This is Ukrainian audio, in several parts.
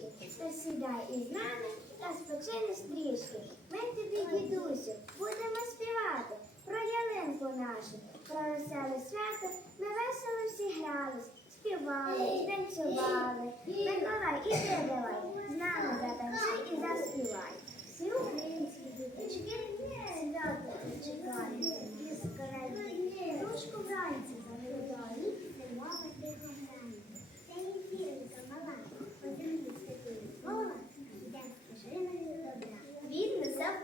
доріжки, сідай із нами та спочини стрішки. Ми тобі, дідусю, будемо співати про ялинку нашу, про веселе свято. Ми весело всі грались, співали, танцювали. Миколай, і ти давай, з нами затанцюй і заспівай. Ну, всі українські діточки, добре.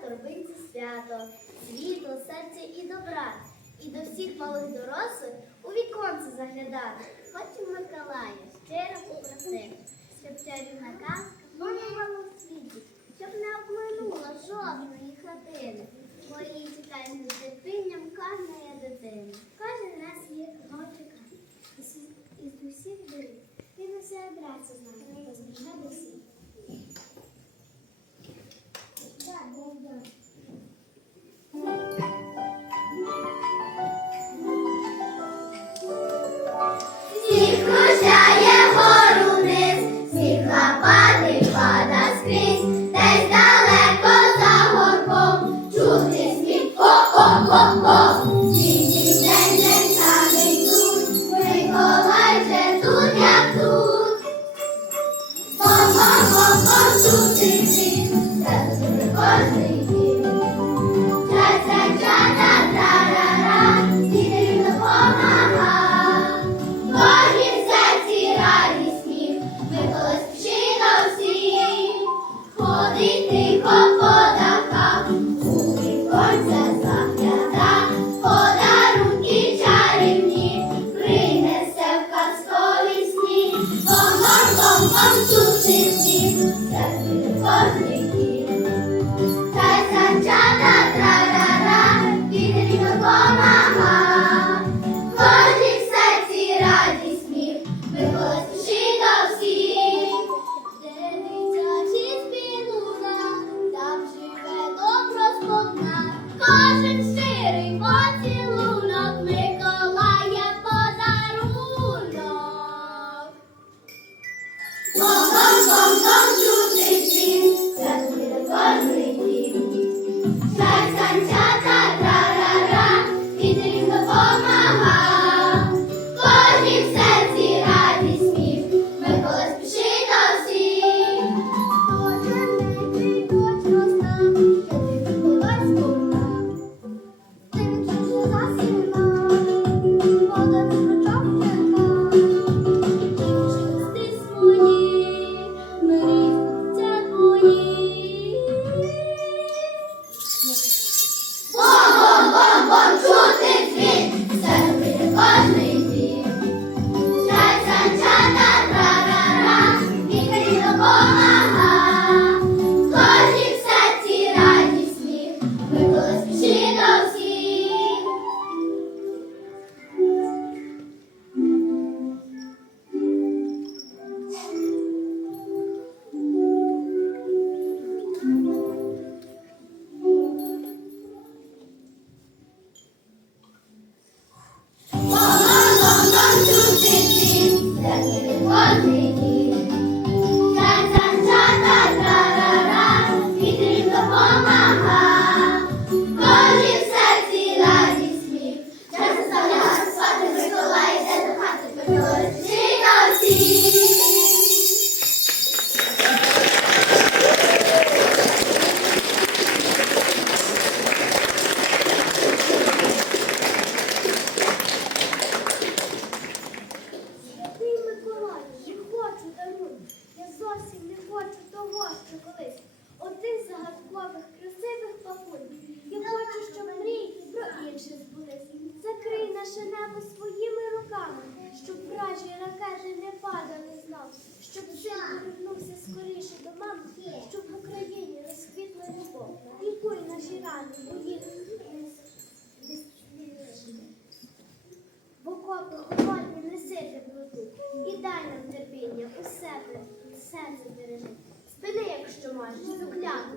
Торбинці свято, світло, серця і добра. І до всіх малих дорослих у віконце заглядати. Потім Миколая щиро попросив, щоб чарівна казка панувала в світі, щоб не обминула жодної хатини. Бо її чекає з нетерпінням кожна дитина. Кожен раз є чекає. Із усіх доріг. Він усе одразу знає, позначає до всіх. Bye. Падали щоб син повернувся скоріше до мами, щоб в Україні розквітла любов. Лікуй наші рани, бо їх в окопи холодні неси теплоту і дай нам терпіння у себе, серце бережи. Спини, якщо можеш, зукляну.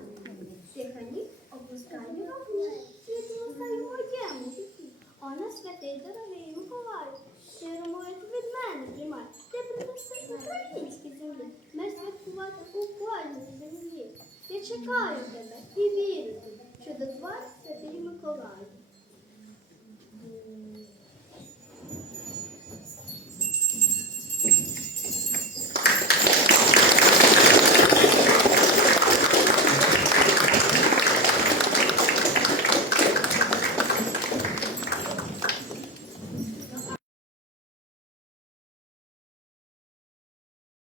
Тихані, опускаю вогню, світло стаю моєму житті. О, святий дорогий Миколаю, молитву знаю тебе і вірю, тобі, що дозволить Святий Миколай.